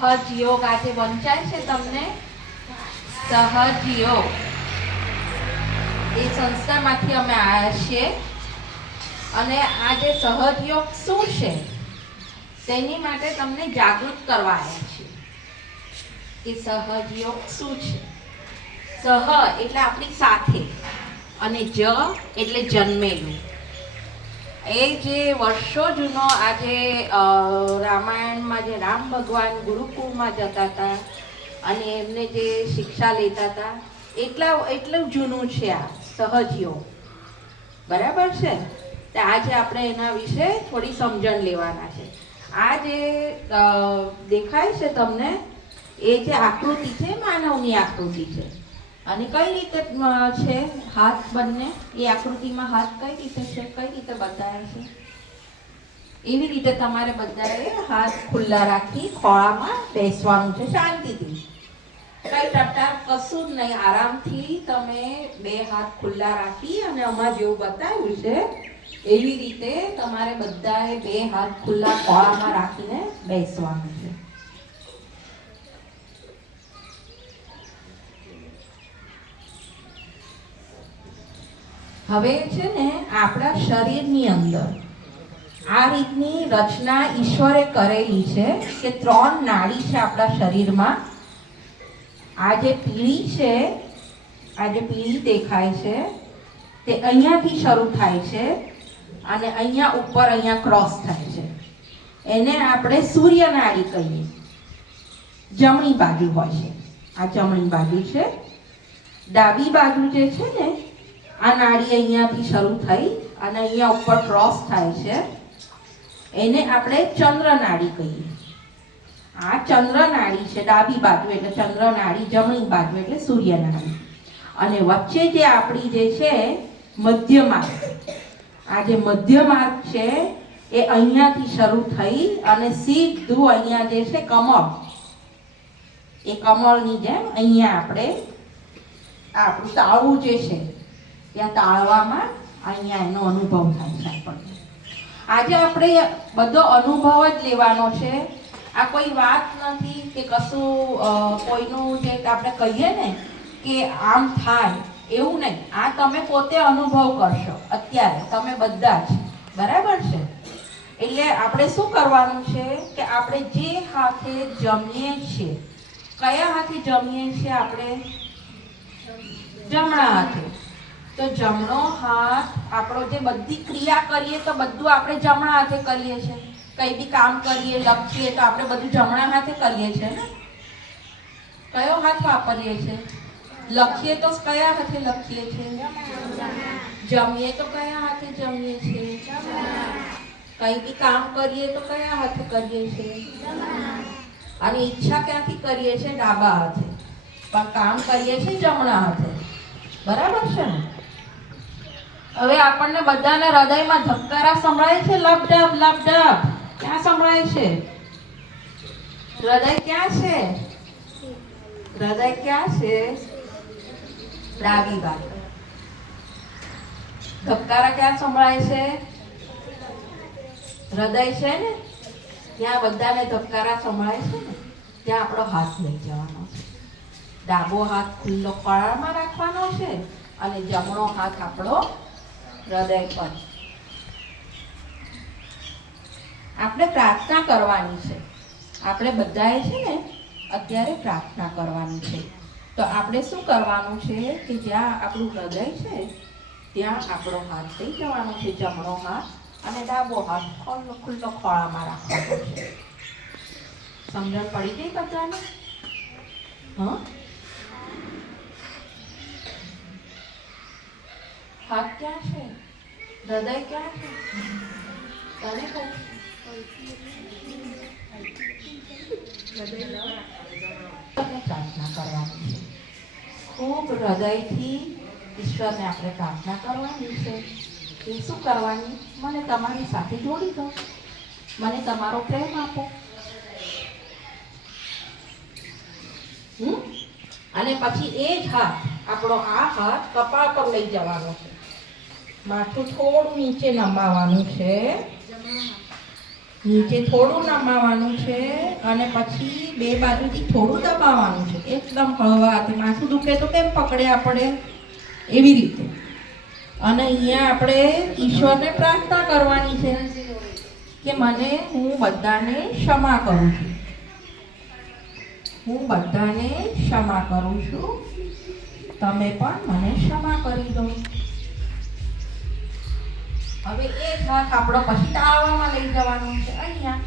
સહજ યોગ આજે વંચાય છે તમને? સહજ યોગ. એ સંસ્થામાંથી અમે આવ્યા છીએ. અને આ જે સહજ યોગ શું છે? તેની માટે તમને જાગૃત કરવા આવ્યા છીએ. એ સહજ યોગ શું છે? સહ એટલે આપણી સાથે. અને જ એટલે જન્મેલું. એ જે વર્ષો જૂનો આજે રામાયણમાં જે રામ ભગવાન ગુરુકુળમાં જતા હતા અને એમને જે શિક્ષા લેતા હતા, એટલા, એટલું જૂનું છે આ સહજીઓ. બરાબર છે? તો આજે આપણે એના વિશે થોડી સમજણ લેવાના છે. આ જે દેખાય છે તમને, એ જે આકૃતિ છે, માનવની આકૃતિ છે. અને કઈ રીતે છે હાથ બંને? એ આકૃતિમાં હાથ કઈ રીતે છે? કઈ રીતે બતાવે છે? એવી રીતે તમારે બધાએ હાથ ખુલ્લા રાખી ખોળામાં બેસવાનું છે શાંતિથી. કઈ ટટાર કશું જ નહીં. આરામથી તમે બે હાથ ખુલ્લા રાખી અને આમાં જેવું બતાવ્યું છે, એવી રીતે તમારે બધાએ બે હાથ ખુલ્લા ખોળામાં રાખીને બેસવાનું છે. હવે છે ને આપણા શરીરની અંદર આ રીતની રચના ઈશ્વરે કરેલી છે કે ત્રણ નાડી છે આપણા શરીરમાં. આ જે પીળી છે, આ જે પીળી દેખાય છે, તે અહીંયાથી શરૂ થાય છે અને અહીંયા ઉપર અહીંયા ક્રોસ થાય છે. એને આપણે સૂર્યનાળી કહીએ. જમણી બાજુ હોય છે. આ જમણી બાજુ છે. ડાબી બાજુ જે છે ને આ નાડી અહીંયાથી શરૂ થઈ અને અહીંયા ઉપર ક્રોસ થાય છે. એને આપણે ચંદ્ર નાડી કહીએ. આ ચંદ્ર નાડી છે ડાબી બાજુ, એટલે ચંદ્ર નાડી જમણી બાજુ, એટલે સૂર્ય નાડી અને વચ્ચે જે આપણી જે છે, મધ્ય માર્ગ. આ જે મધ્ય માર્ગ છે, એ અહીંયાથી શરૂ થઈ અને સીધું અહીંયા જે છે કમળ. એ કમળની જેમ અહીંયા આપણે આપણું તાળું જે છે ત્યાં તાળવામાં અહીંયા એનો અનુભવ થાય છે આપણને આજે આપણે બધો અનુભવ જ લેવાનો છે. આ કોઈ વાત નથી કે કશું કોઈનું જે આપણે કહીએ ને કે આમ થાય, એવું નહીં. આ તમે પોતે અનુભવ કરશો અત્યારે. તમે બધા જ. બરાબર છે? એટલે આપણે શું કરવાનું છે કે આપણે જે હાથે જમીએ છીએ, કયા હાથે જમીએ છીએ આપણે? જમણા હાથે. તો જમણો હાથ આપણો જે બધી ક્રિયા કરીએ તો બધું આપણે જમણા હાથે કરીએ છીએ. કંઈ બી કામ કરીએ, લખીએ તો આપણે બધું જમણા હાથે કરીએ છીએ ને? કયો હાથ વાપરીએ છીએ? લખીએ તો કયા હાથે લખીએ છીએ? જમીએ તો કયા હાથે જમીએ છીએ? કંઈ બી કામ કરીએ તો કયા હાથે કરીએ છીએ? અને ઈચ્છા ક્યાંથી કરીએ છીએ? ડાબા હાથે. પણ કામ કરીએ છીએ જમણા હાથે. બરાબર છે ને? હવે આપણને બધાને હૃદયમાં ધબકારા સંભળાય છે, લબડબ લબડબ. ક્યાં સંભળાય છે? હૃદય ક્યાં છે? હૃદય ક્યાં છે? ડાબી બાજુ ધબકારા ક્યાં સંભળાય છે? હૃદય છે ને? ત્યાં બધાને ધબકારા સંભળાય છે ને? ત્યાં આપણો હાથ લઈ જવાનો છે. ડાબો હાથ ખુલ્લો ખોળામાં રાખવાનો છે અને જમણો હાથ આપણો હૃદય પર આપણે પ્રાર્થના કરવાની છે. આપણે બધાએ છે ને અત્યારે પ્રાર્થના કરવાની છે. તો આપણે શું કરવાનું છે કે જ્યાં આપણું હૃદય છે, ત્યાં આપણો હાથ લઈ જવાનો છે, જમણો હાથ અને ડાબો હાથ ખુલ્લો ખુલ્લો ખોળામાં રાખવાનો છે. સમજણ પડી ગઈ બધાને? હા? હાથ ક્યાં છે? હૃદય ક્યાં છે? તને કહું પ્રાર્થના કરવાની છે. ખૂબ હૃદયથી ઈશ્વરને આપણે પ્રાર્થના કરવાની છે. એ શું કરવાની? મને તમારી સાથે જોડી દો. મને તમારો પ્રેમ આપો. હમ? અને પછી એ જ હાથ, આપણો આ હાથ કપાળ પર લઈ જવાનો છે. માથું થોડું નીચે નમાવાનું છે. નીચે થોડું નમાવાનું છે અને પછી બે બાજુથી થોડું દબાવવાનું છે. એકદમ હળવાથી માથું દુખે તો કેમ પકડે આપણે? એવી રીતે. અને અહીંયા આપણે ઈશ્વરને પ્રાર્થના કરવાની છે કે મને હું બધાને ક્ષમા કરું છું. હું બધાને ક્ષમા કરું છું. તમે પણ મને ક્ષમા કરી દો. હવે એ હાથ આપણો પછી તાળવામાં લઈ જવાનો છે અહીંયા?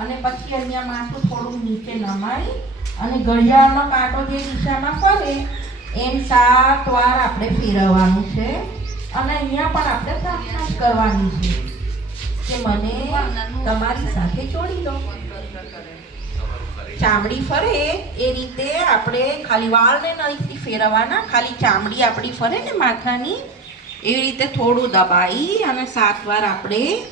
અને પછી અહીંયા માથું થોડું નીચે નમાઈ અને ઘડિયાળનો કાંટો જે દિશામાં ફરે, એમ સાત વાર આપણે ફેરવવાનું છે. અને અહીંયા પણ આપણે પ્રાર્થના કરવાની છે કે મને તમારી સાથે જોડી દો. ચામડી ફરે, એ રીતે આપણે ખાલી વાળને નથી ફેરવવાના, ખાલી ચામડી આપણી ફરે ને માથાની, એવી રીતે થોડું દબાઈ અને સાત વાર આપણે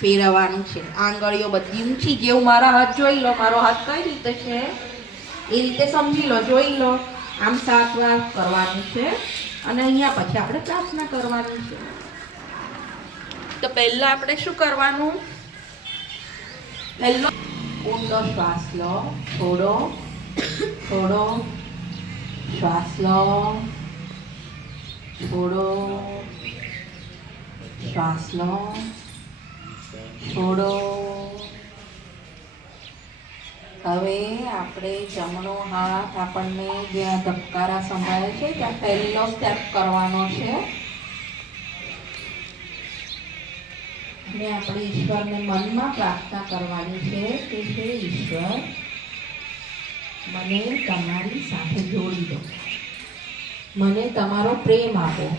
ફેરવવાનું છે. આંગળીઓ બધી ઊંચી જેવું મારા હાથ જોઈ લો, મારો હાથ કઈ રીતે છે? એ રીતે સમજી લો, જોઈ લો. આમ સાત વાર કરવાનું છે અને અહીંયા પછી આપણે પ્રાર્થના કરવાની છે. તો પહેલાં આપણે શું કરવાનું? પહેલો ઊંડો શ્વાસ લો થોડો થોડો શ્વાસ લો છોડો શ્વાસ લો છોડો હવે આપણે જમણો હાથ આપણને જ્યાં ધબકારા સંભળાય છે, ત્યાં પહેલો સ્ટેપ કરવાનો છે. અને આપણે ઈશ્વરને મનમાં પ્રાર્થના કરવાની છે કે હે ઈશ્વર, મને તમારી સાથે જોડી દો. મને તમારો પ્રેમ આપો.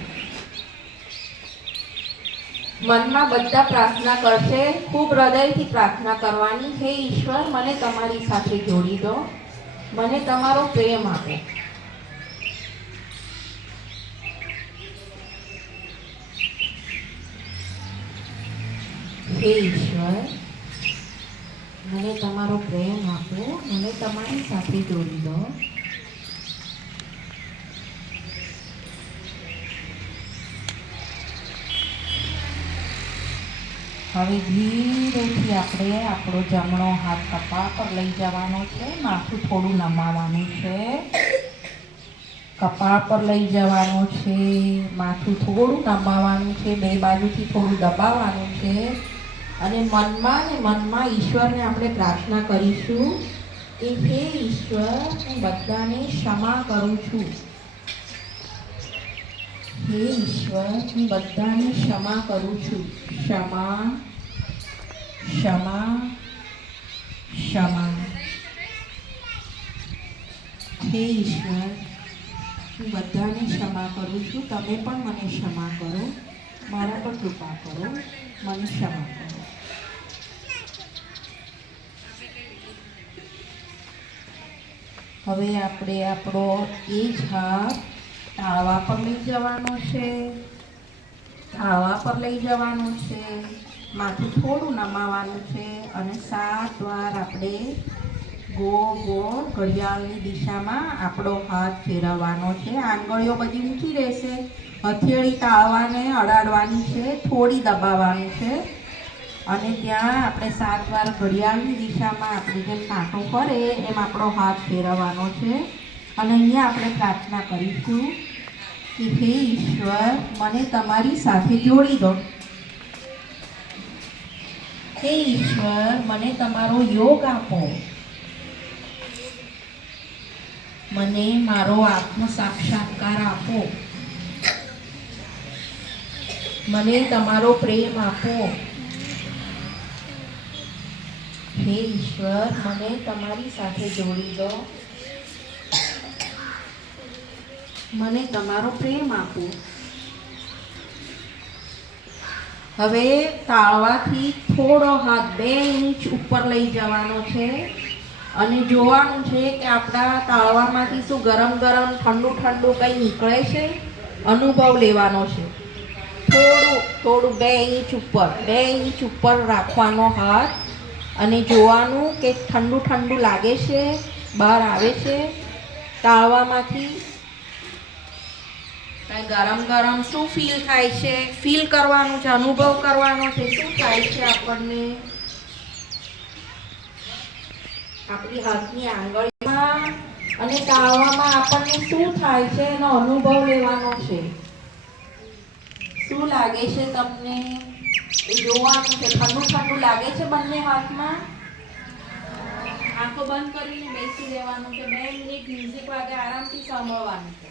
મનમાં બધા પ્રાર્થના કરશે, ખૂબ હૃદયથી પ્રાર્થના કરવાની, હે ઈશ્વર, મને તમારી સાથે જોડી દો. મને તમારો પ્રેમ આપો. હે ઈશ્વર મને તમારો પ્રેમ આપો મને તમારી સાથે જોડી દો. હવે ધીરેથી આપણે આપણો જમણો હાથ કપા પર લઈ જવાનો છે. માથું થોડું નમાવાનું છે. કપાળ પર લઈ જવાનું છે. માથું થોડું નમાવાનું છે. બે બાજુથી થોડું દબાવવાનું છે. અને મનમાં ને મનમાં ઈશ્વરને આપણે પ્રાર્થના કરીશું કે હે ઈશ્વર, હું બધાને ક્ષમા કરું છું. હે ઈશ્વર, હું બધાને ક્ષમા કરું છું. ક્ષમા ક્ષમા ક્ષમા. હે ઈશ્વર, હું બધાને ક્ષમા કરું છું. તમે પણ મને ક્ષમા કરો. મારા પર કૃપા કરો. મને ક્ષમા કરો. હવે આપણે આપણો એ હાથ તાવા પર લઈ જવાનો છે. તાવા પર લઈ જવાનો છે. માથું થોડું નમાવાનું છે અને સાત વાર આપણે ગો ગો ઘડિયાળની દિશામાં આપણો હાથ ફેરવવાનો છે. આંગળીઓ બધી ઊંચી રહેશે. હથેળી તાવાને અડાડવાની છે, થોડી દબાવવાની છે. અને ત્યાં આપણે સાત વાર ઘડિયાળની દિશામાં આપણે જેમ કાંટો ફરે એમ આપણો હાથ ફેરવવાનો છે. અને અહીંયા આપણે પ્રાર્થના કરીશું કે હે ઈશ્વર, મને તમારી સાથે જોડી દો. હે ઈશ્વર, મને તમારો યોગ આપો. મને મારો આત્મ સાક્ષાત્કાર આપો. મને તમારો પ્રેમ આપો. હે ઈશ્વર, મને તમારી સાથે જોડી દો. મને તમારો પ્રેમ આપો. હવે તાળવાથી થોડો હાથ બે ઇંચ ઉપર લઈ જવાનો છે અને જોવાનું છે કે આપણા તાળવામાંથી શું ગરમ ગરમ ઠંડુ ઠંડુ કંઈ નીકળે છે? અનુભવ લેવાનો છે. થોડું થોડું બે ઇંચ ઉપર, બે ઇંચ ઉપર રાખવાનો હાથ. અને જોવાનું કે ઠંડુ ઠંડુ લાગે છે, બહાર આવે છે, તાળવામાંથી. ગરમ ગરમ શું ફીલ થાય છે? ફીલ કરવાનું છે, અનુભવ કરવાનો છે, શું થાય છે આપણને? આપણી હાથની આંગળીમાં અને તાવામાં આપણને શું થાય છે એનો અનુભવ લેવાનો છે. શું લાગે છે તમને? એ જોવાનું છે ઠંડુ ઠંડુ લાગે છે બંને હાથમાં આંખો બંધ કરીને બેસી રહેવાનું છે બે મિનિટ મ્યુઝિક વાગે આરામથી સાંભળવાનું છે.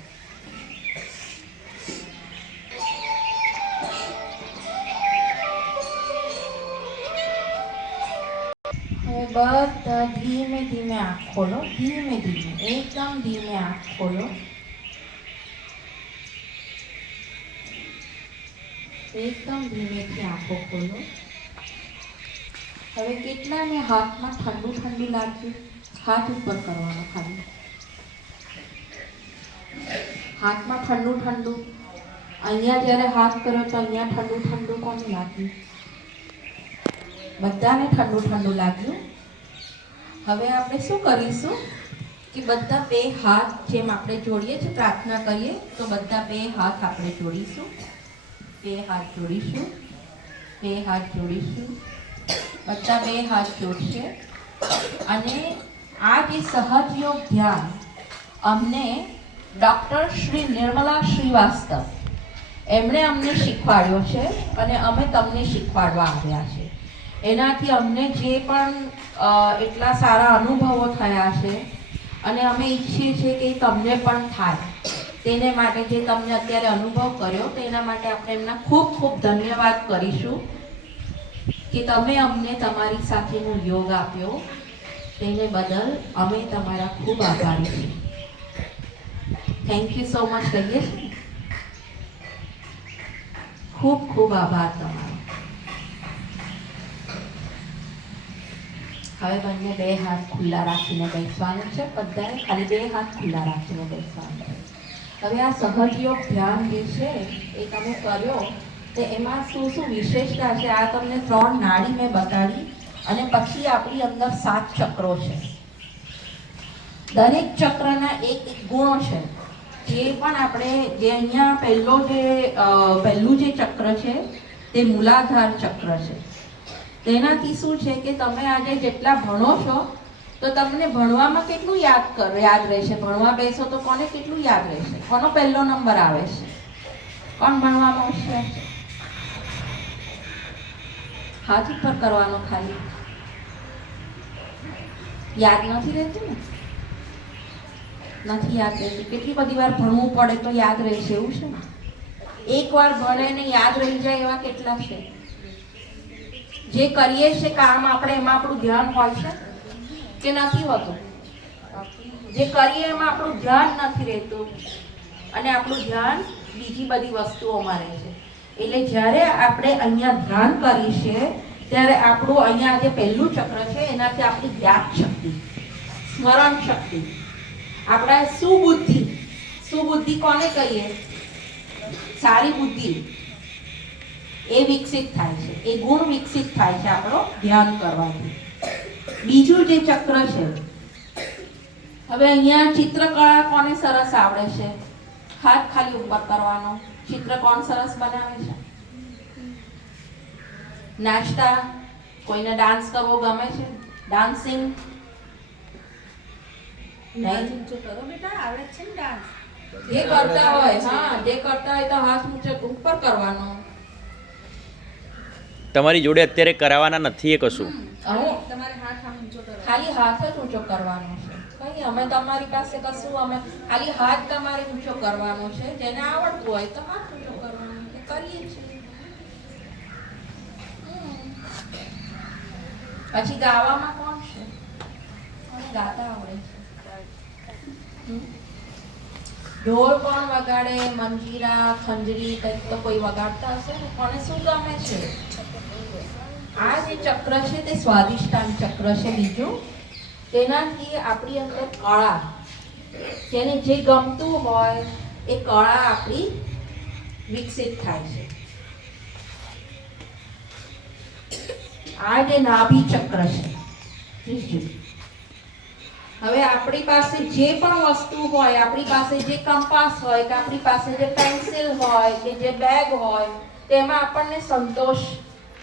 હવે બધા ધીમે ધીમે આંખ ખોલો ધીમે ધીમે એકદમ ધીમે આંખ ખોલો. એકદમ ધીમેથી આંખો ખોલો. હવે કેટલાને હાથમાં ઠંડુ ઠંડુ લાગ્યું હાથ ઉપર કરવાનો ખાલી. હાથમાં ઠંડુ ઠંડુ. અહીંયા જ્યારે હાથ કર્યો તો અહીંયા ઠંડુ ઠંડુ કોને લાગ્યું? બધાને ઠંડુ ઠંડુ લાગ્યું? હવે આપણે શું કરીશું કે બધા બે હાથ જેમ આપણે જોડીએ છીએ, પ્રાર્થના કરીએ, તો બધા બે હાથ આપણે જોડીશું. બે હાથ જોડીશું. બે હાથ જોડીશું. બધા બે હાથ જોડશે. અને આ જે સહજ યોગ ધ્યાન અમને ડૉક્ટર શ્રી નિર્મલા શ્રીવાસ્તવ, એમણે અમને શીખવાડ્યો છે અને અમે તમને શીખવાડવા આવ્યા છે. એનાથી અમને જે પણ એટલા સારા અનુભવો થયા છે અને અમે ઈચ્છીએ છીએ કે તમને પણ થાય. તેને માટે જે તમને અત્યારે અનુભવ કર્યો તેના માટે આપણે એમના ખૂબ ખૂબ ધન્યવાદ કરીશું કે તમે અમને તમારી સાથેનો યોગ આપ્યો. તેને બદલ અમે તમારા ખૂબ આભારી છીએ. થેન્ક યુ સો મચ કહીએ ખૂબ ખૂબ આભાર તમારો. હવે બંને બે હાથ ખુલ્લા રાખીને બેસવાનું છે. બધાએ ખાલી બે હાથ ખુલ્લા રાખીને બેસવાનું છે. હવે આ સહજયોગ ધ્યાન વિશે એ તમે કર્યો તો એમાં શું શું વિશેષતા છે? આ તમને ત્રણ નાડી મેં બતાડી અને પછી આપણી અંદર સાત ચક્રો છે. દરેક ચક્રના એક એક ગુણો છે. જે પણ આપણે જે અહીંયા પહેલો જે પહેલું જે ચક્ર છે તે મૂલાધાર ચક્ર છે. તેનાથી શું છે કે તમે આજે જેટલા ભણો છો તો તમને ભણવામાં કેટલું યાદ કર, યાદ રહેશે? ભણવા બેસો તો કોને કેટલું યાદ રહેશે? કોનો પહેલો નંબર આવે છે? કોણ ભણવામાં હોશિયાર છે? હાથ ઉપર કરવાનો ખાલી. યાદ નથી રહેતું ને? નથી યાદ રહેતું. કેટલી બધી વાર ભણવું પડે તો યાદ રહેશે, એવું છે ને? એક વાર ભણે ને યાદ રહી જાય એવા કેટલા છે? જે કરીએ છે કામ, આપણે એમાં આપણું ધ્યાન હોય છે? કે નથી હોતું. જે કરીએ એમાં આપણું ધ્યાન નથી રહેતું અને આપણું ધ્યાન બીજી બધી વસ્તુઓમાં રહે છે. એટલે જ્યારે આપણે અહીંયા ધ્યાન કરીએ ત્યારે આપણું અહીંયા જે પહેલું ચક્ર છે, એનાથી આપણી યાદ શક્તિ, સ્મરણ શક્તિ, આપણા સુબુદ્ધિ સુબુદ્ધિ કોને કહીએ? સારી બુદ્ધિ. એ વિકસિત થાય છે. એ ગુણ વિકસિત થાય છે આપણો ધ્યાન કરવાથી. બીજું જે ચક્ર છે હવે અહીંયા ચિત્રકળા કોને સરસ આવડે છે? હાથ ખાલી ઉપર કરવાનો. ચિત્ર કોણ સરસ બનાવે છે? નાચતા કોઈને ડાન્સ કરવો ગમે છે? ડાન્સિંગ? નહીં. કરો બેટા આવડે છે ને ડાન્સ. જે કરતા હોય હા જે કરતા હોય તો હાથ ઊંચો ઉપર કરવાનો. તમારી જોડે અત્યારે કરાવવાના નથી એ કશું? હું તમારે હાથ આમ ઊંચો કરો. ખાલી હાથ જ ઊંચો કરવાનો છે. કઈ અમે તમારી પાસે કશું અમે ખાલી હાથ તમારે ઊંચો કરવાનો છે. જેને આવડતું હોય તો હાથ ઊંચો કરવાનો છે. કરીએ છીએ. પછી ગાવામાં કોણ છે? ગાતા આવડે છે. ઢોલ પણ વગાડે, મંજીરા, ખંજરી કંઈક તો કોઈ વગાડતા હશે ને? કોને શું ગમે છે? આ જે ચક્ર છે તે સ્વાદિષ્ટાન ચક્ર છે બીજું. તેનાથી આપણી અંદર કળા, જેને જે ગમતું હોય, એ કળા આપણી વિકસિત થાય છે. આ જે નાભી ચક્ર છે હવે આપણી પાસે જે પણ વસ્તુ હોય, આપણી પાસે જે કંપાસ હોય કે આપણી પાસે જે પેન્સિલ હોય કે જે બેગ હોય, તેમાં આપણને સંતોષ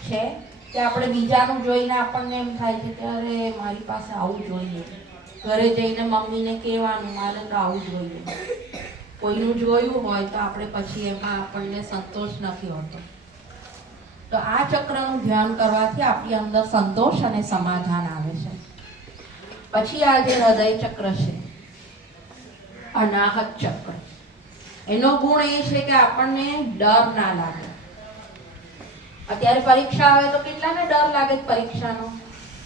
છે? કે આપણે બીજાનું જોઈને આપણને એમ થાય છે કે અરે, મારી પાસે આવું જોઈએ. ઘરે જઈને મમ્મીને કહેવાનું, મારે તો આવું જોઈએ. કોઈનું જોયું હોય તો આપણે પછી એમાં આપણને સંતોષ નથી હોતો. તો આ ચક્રનું ધ્યાન કરવાથી આપણી અંદર સંતોષ અને સમાધાન આવે છે. પછી આ જે હૃદય ચક્ર છે અનાહત ચક્ર. એનો ગુણ એ છે કે આપણને ડર ના લાગે. અત્યારે પરીક્ષા આવે તો કેટલાને ડર લાગે પરીક્ષાનો?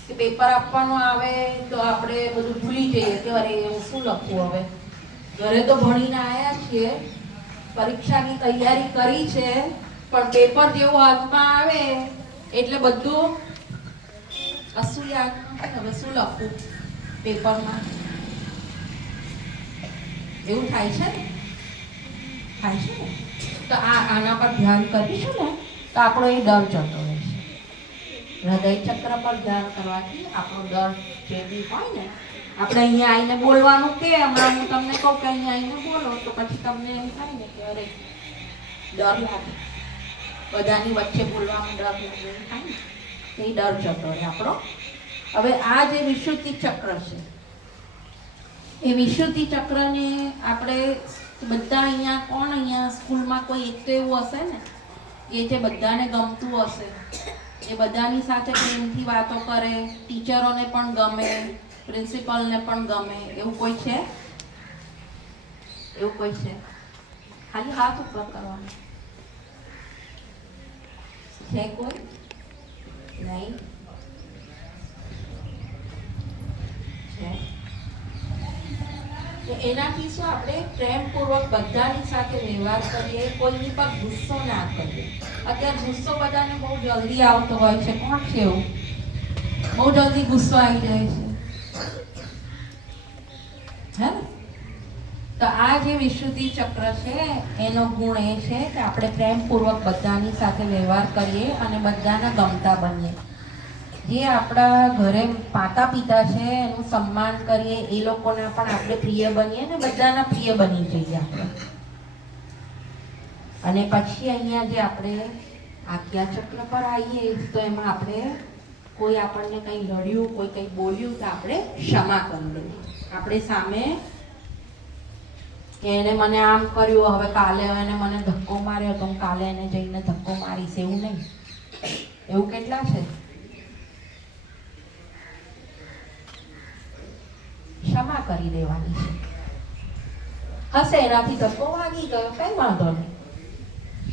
કે પેપર આપવાનું આવે તો આપણે બધું ભૂલી જઈએ કે અરે હું શું લખવું હવે? ઘરે તો ભણીને આવ્યા છીએ, પરીક્ષાની તૈયારી કરી છે, પણ પેપર જેવું હાથમાં આવે એટલે બધું કશું યાદ હવે શું લખું? પેપરમાં. એવું થાય છે? ને થાય છે ને? તો આ આના પર ધ્યાન કરીશું ને, તો આપણો એ ડર જતો રહેશે હૃદય ચક્ર પર ધ્યાન કરવાથી આપણો ડર જે બી હોય ને, આપણે અહીંયા આવીને બોલવાનું કે, હમણાં હું તમને કહું કે અહીંયા આવીને બોલો, તો પછી તમને એમ થાય ને કે, અરે, ડર લાગે. બધાની વચ્ચે બોલવામાં ડર લાગે, એમ થાય ને? એ ડર જતો રહે આપણો. હવે આ જે વિશુદ્ધિ ચક્ર છે, એ વિશુદ્ધિ ચક્રને આપણે બધા અહીંયા, કોણ અહીંયા સ્કૂલમાં કોઈ એક તો એવું હશે ને, કે જે બધાને ગમતું હશે, એ બધાની સાથે પ્રેમથી વાતો કરે, ટીચરોને પણ ગમે, પ્રિન્સિપલને પણ ગમે, એવું કોઈ છે? એવું કોઈ છે? ખાલી હાથ ઉપર કરવાનું. છે કોઈ? નહીં? છે તો એનાથી શું આપણે પ્રેમપૂર્વક બધાની સાથે વ્યવહાર કરીએ, કોઈની પર ગુસ્સો ના કરીએ? અત્યારે ગુસ્સો બધાને બહુ જલ્દી આવતો હોય છે. કોણ છે એવું? બહુ જલ્દી ગુસ્સો આવી જાય છે. હે? તો આ જે વિશુદ્ધિ ચક્ર છે, એનો ગુણ એ છે કે આપણે પ્રેમપૂર્વક બધાની સાથે વ્યવહાર કરીએ અને બધાના ગમતા બનીએ. જે આપણા ઘરે માતા પિતા છે, એનું સન્માન કરીએ, એ લોકોના પણ આપણે પ્રિય બનીએ ને બધાના પ્રિય બની જઈએ આપણે. અને પછી અહીંયા જે આપણે આજ્ઞા ચક્ર પર આવીએ, તો એમાં આપણે કોઈ આપણને કંઈ લડ્યું કોઈ કંઈ બોલ્યું, તો આપણે ક્ષમા કરી દઈએ આપણે સામે કે એને મને આમ કર્યું, હવે કાલે એને મને ધક્કો માર્યો, તો હું કાલે એને જઈને ધક્કો મારીશ, એવું નહીં. એવું કેટલા છે? ક્ષમા કરી દેવાની છે. હશે એનાથી ધક્કો વાગી ગયો, કઈ વાંધો નહીં.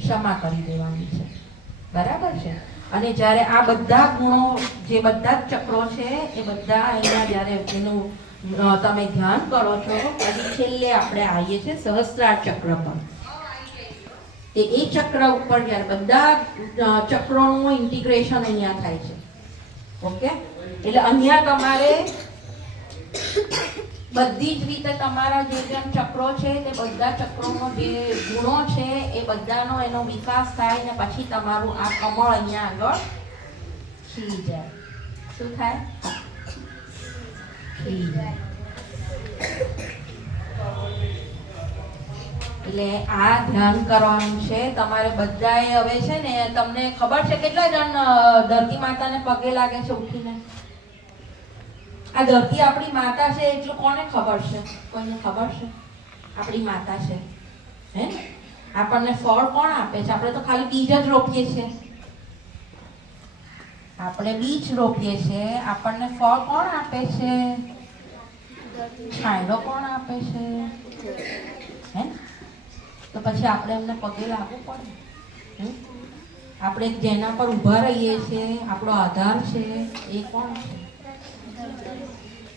ક્ષમા કરી દેવાની છે. બરાબર છે? અને જ્યારે આ બધા ગુણો, જે બધા જ ચક્રો છે, એ બધા એના જ્યારે એનું તમે ધ્યાન કરો છો, પછી છેલ્લે આપણે આવીએ છીએ સહસ્ત્રાર ચક્ર પર. તે એ ચક્ર ઉપર જ્યારે બધા ચક્રોનું ઇન્ટિગ્રેશન અહીંયા થાય છે. ઓકે? એટલે અહીંયા તમારે બધી જ રીતે તમારા જે જેમ ચક્રો છે તે બધા ચક્રોનો જે ગુણો છે એ બધાનો એનો વિકાસ થાય ને પછી તમારું આ કમળ અહીંયા આગળ ખીલી જાય. શું થાય? ખીલી જાય. એટલે આ ધ્યાન કરવાનું છે. તમારે બધાએ હવે છે ને તમને ખબર છે કેટલા જણ ધરતી માતાને પગે લાગે છે ઉઠીને? આ ધરતી આપણી માતા છે એટલું કોને ખબર છે? કોઈને ખબર છે? આપણી માતા છે. હે આપણને ફળ કોણ આપે છે? આપણે તો ખાલી બીજ જ રોપીએ છીએ. આપણે બીજ રોપીએ છીએ. આપણને ફળ કોણ આપે છે? છાંયડો કોણ આપે છે? હે? તો પછી આપણે એમને પગે લાગવું પડે? આપણે જેના પર ઊભા રહીએ છીએ, આપણો આધાર છે, એ કોણ છે?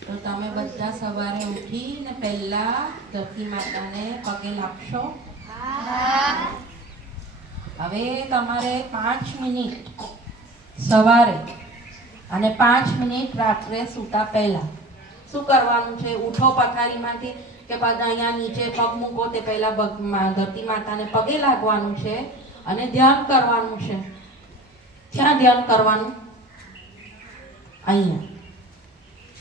તો તમે બધા સવારે ઉઠીને પહેલા ધરતી માતાને પગે લાગશો હવે તમારે પાંચ મિનિટ સવારે અને પાંચ મિનિટ રાત્રે સૂતા પહેલા. શું કરવાનું છે? ઉઠો પથારીમાંથી કે બધા અહીંયા નીચે પગ મૂકો તે પહેલા ધરતી માતાને પગે લાગવાનું છે અને ધ્યાન કરવાનું છે. ક્યાં ધ્યાન કરવાનું? અહીંયા.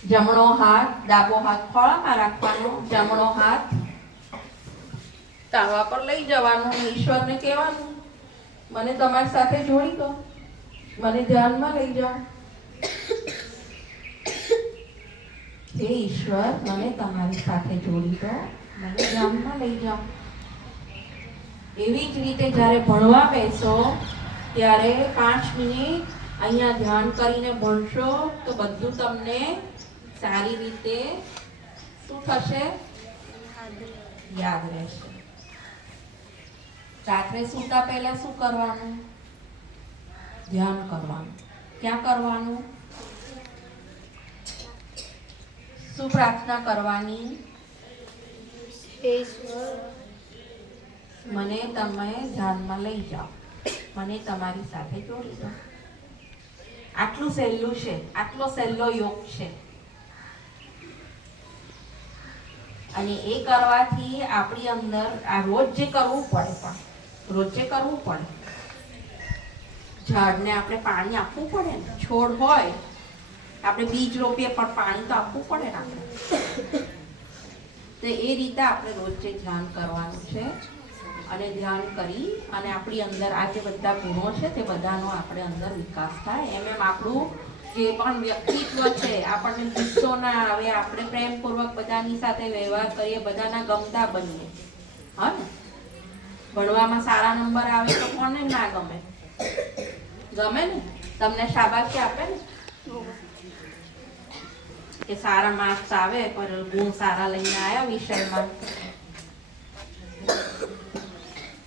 જમણો હાથ ડાબો હાથ ખોળામાં રાખવાનો જમણો હાથ તાવા પર લઈ જવાનો, ઈશ્વરને કહેવાનું. મને તમારી સાથે જોડી દો. મને ધ્યાનમાં લઈ જાઓ. હે ઈશ્વર, મને તમારી સાથે જોડી દો. મને ધ્યાનમાં લઈ જાઓ. એવી જ રીતે જ્યારે ભણવા બેસો, ત્યારે પાંચ મિનિટ અહીંયા ધ્યાન કરીને ભણશો તો બધું તમને સારી રીતે શું થશે? યાદ રહેશે. રાત્રે સૂતા પહેલા શું કરવાનું? ધ્યાન કરવાનું. ક્યાં કરવાનું? શું પ્રાર્થના કરવાની? મને તમે ધ્યાનમાં લઈ જાઓ. મને તમારી સાથે જોડી દો. આટલું સહેલું છે. આટલો સહેલો યોગ છે. અને એ કરવાથી આપણી અંદર આ રોજ જે કરવું પડે પણ, રોજ જે કરવું પડે, ઝાડને આપણે પાણી આપવું પડે ને? છોડ હોય, આપણે બીજ રોપીએ પણ પાણી તો આપવું પડે ને આપણે? તો એ રીતે આપણે રોજ જે ધ્યાન કરવાનું છે અને ધ્યાન કરી અને આપણી અંદર આ જે બધા ગુણો છે તે બધાનો આપણે અંદર વિકાસ થાય. એમ એમ આપણું જે પણ વ્યક્તિત્વ છે. આપણને ગુસ્સો ના આવે. આપણે પ્રેમપૂર્વક બધાની સાથે વ્યવહાર કરીએ, બધાના ગમતા બનીએ. હા ને? ભણવામાં સારા નંબર આવે તો કોને ના ગમે? ગમે ને? તમને શાબાશી આપે ને? કે સારા માર્ક્સ આવે, પર ગુણ સારા લઈને આવ્યા વિષયમાં?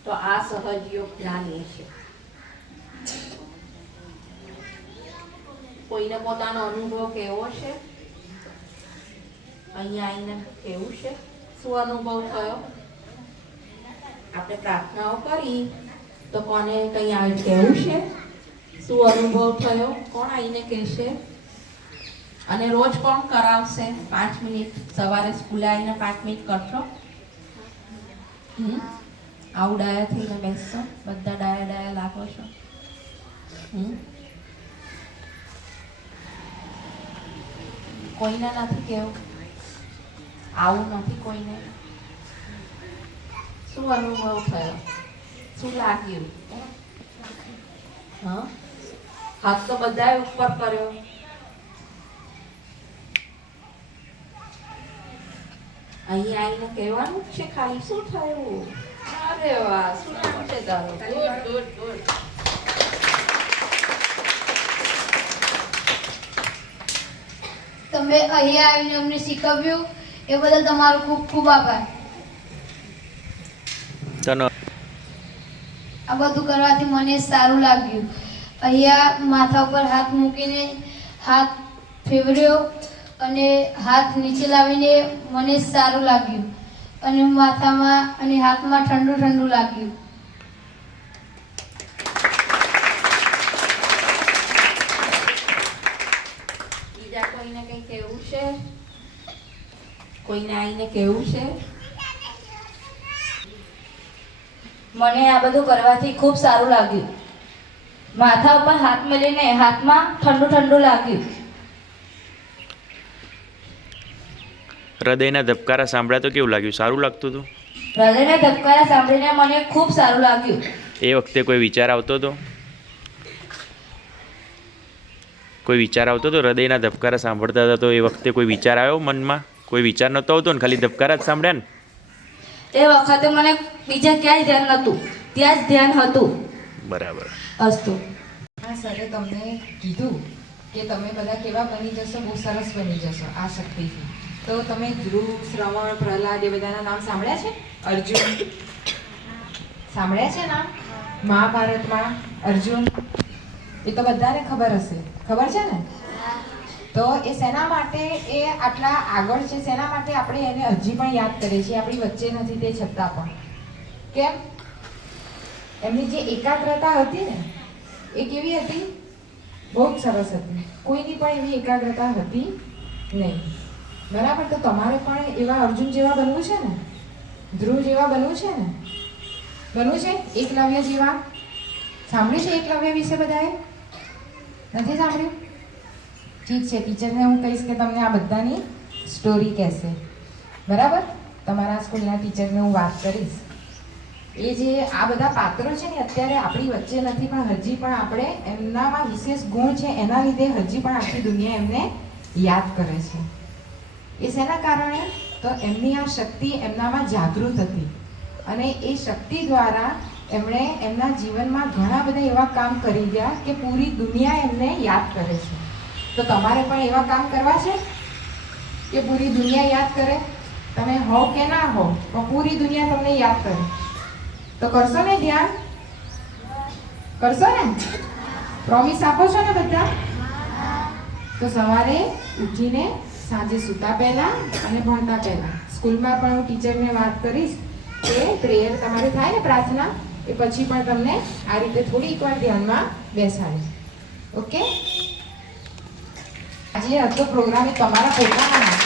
તો આ સહજ યોગ ધ્યાન એ છે. કોઈને પોતાનો અનુભવ કેવો છે? અહીંયા આવીને કેવું છે? શું અનુભવ થયો? આપણે પ્રાર્થનાઓ કરી, તો કોને કંઈ આવે કેવું છે? શું અનુભવ થયો? કોણ આવીને કહેશે? અને રોજ કોણ કરાવશે? પાંચ મિનિટ, સવારે સ્કૂલે આવીને પાંચ મિનિટ કરશો? આવું ડાયા થઈને બેસશો? બધા ડાયા ડાયા લાગો છો? હમ? કોઈને નથી કેવું? આવું નથી કોઈને? શું અનુભવ થયો? શું લાગ્યું? હા? હાથ તો બધાએ ઉપર કર્યો. અહીં આવીને કહેવાનું છે ખાલી. શું થયું? અરે વાહ, શું નામ છે તારું? તમે અહીંયા આવીને અમને શીખવ્યું. એ બદલ તમારો ખૂબ ખૂબ આભાર. આ બધું કરવાથી મને સારું લાગ્યું. અહીંયા માથા ઉપર હાથ મૂકીને હાથ ફેવર્યો અને હાથ નીચે લાવીને મને સારું લાગ્યું. અને માથામાં અને હાથમાં ઠંડુ ઠંડુ લાગ્યું બીજા કોઈને કઈ કેવું છે કોઈને આવીને કેવું છે? મને આ બધું કરવાથી ખૂબ સારું લાગ્યું. માથા ઉપર હાથ મળીને હાથમાં ઠંડુ ઠંડુ લાગ્યું. હૃદયના ધબકારા સાંભળ્યા તો કેવું લાગ્યું? સારું લાગતું હતું? હૃદયના ધબકારા સાંભળીને મને ખૂબ સારું લાગ્યું. એ વખતે કોઈ વિચાર આવતો હતો? કોઈ વિચાર આવતો હતો? હૃદયના ધબકારા સાંભળતા હતા તો એ વખતે કોઈ વિચાર આવ્યો મનમાં? કોઈ વિચાર નહોતો આવતો ને ખાલી ધબકારા જ સાંભળ્યા ને? એ વખતે મને બીજા ક્યાંય ધ્યાન નહોતું. ત્યાં જ ધ્યાન હતું. બરાબર. અસ્તુ. હા સરે તમને કીધું કે તમે બધા કેવા બની જશો? બહુ સરસ બની જશો આ શક્તિથી. તો તમે ધ્રુવ શ્રવણ પ્રહલાદ એ બધાના નામ સાંભળ્યા છે? અર્જુન. સાંભળ્યા છે નામ? મહાભારતમાં અર્જુન. એ તો બધાને ખબર હશે. ખબર છે ને? તો એ શેના માટે એ આટલા આગળ છે શેના માટે આપણે એને હજી પણ યાદ કરીએ છીએ. આપણી વચ્ચે નથી તે છતાં પણ. કેમ? એમની જે એકાગ્રતા હતી ને, એ કેવી હતી? બહુ જ સરસ હતી. કોઈની પણ એવી એકાગ્રતા હતી નહીં. બરાબર? તો તમારે પણ એવા અર્જુન જેવા બનવું છે ને? ધ્રુવ જેવા બનવું છે ને? બનવું છે? એકલવ્ય જેવા? સાંભળ્યું છે એકલવ્ય વિશે બધાએ? નથી સાંભળ્યું? ઠીક છે ટીચરને હું કહીશ કે તમને આ બધાની સ્ટોરી કહેશે. બરાબર? તમારા સ્કૂલના ટીચરને હું વાત કરીશ. એ જે આ બધા પાત્રો છે ને, અત્યારે આપણી વચ્ચે નથી, પણ હજી પણ આપણે એમનામાં વિશેષ ગુણ છે, એના લીધે હજી પણ આખી દુનિયા એમને યાદ કરે છે. એ શેના કારણે? તો એમની આ શક્તિ એમનામાં જાગૃત હતી. અને એ શક્તિ દ્વારા એમણે એમના જીવનમાં ઘણા બધા એવા કામ કરી ગયા કે પૂરી દુનિયા એમને યાદ કરે છે. તો તમારે પણ એવા કામ કરવા છે? કે પૂરી દુનિયા યાદ કરે? તમે હો કે ના હો પણ પૂરી દુનિયા તમને યાદ કરે. તો કરશો ને ધ્યાન? કરશો ને? પ્રોમિસ આપો છો ને બધા? તો સવારે ઉઠીને સાંજે સૂતા પહેલા અને ભણતા પહેલા. સ્કૂલમાં પણ હું ટીચરને વાત કરીશ કે પ્રેયર તમારે થાય ને પ્રાર્થના? એ પછી પણ તમને આ રીતે થોડીક વાર ધ્યાનમાં બેસાડીશ ઓકે આજે હતો પ્રોગ્રામ એ તમારા પોતાના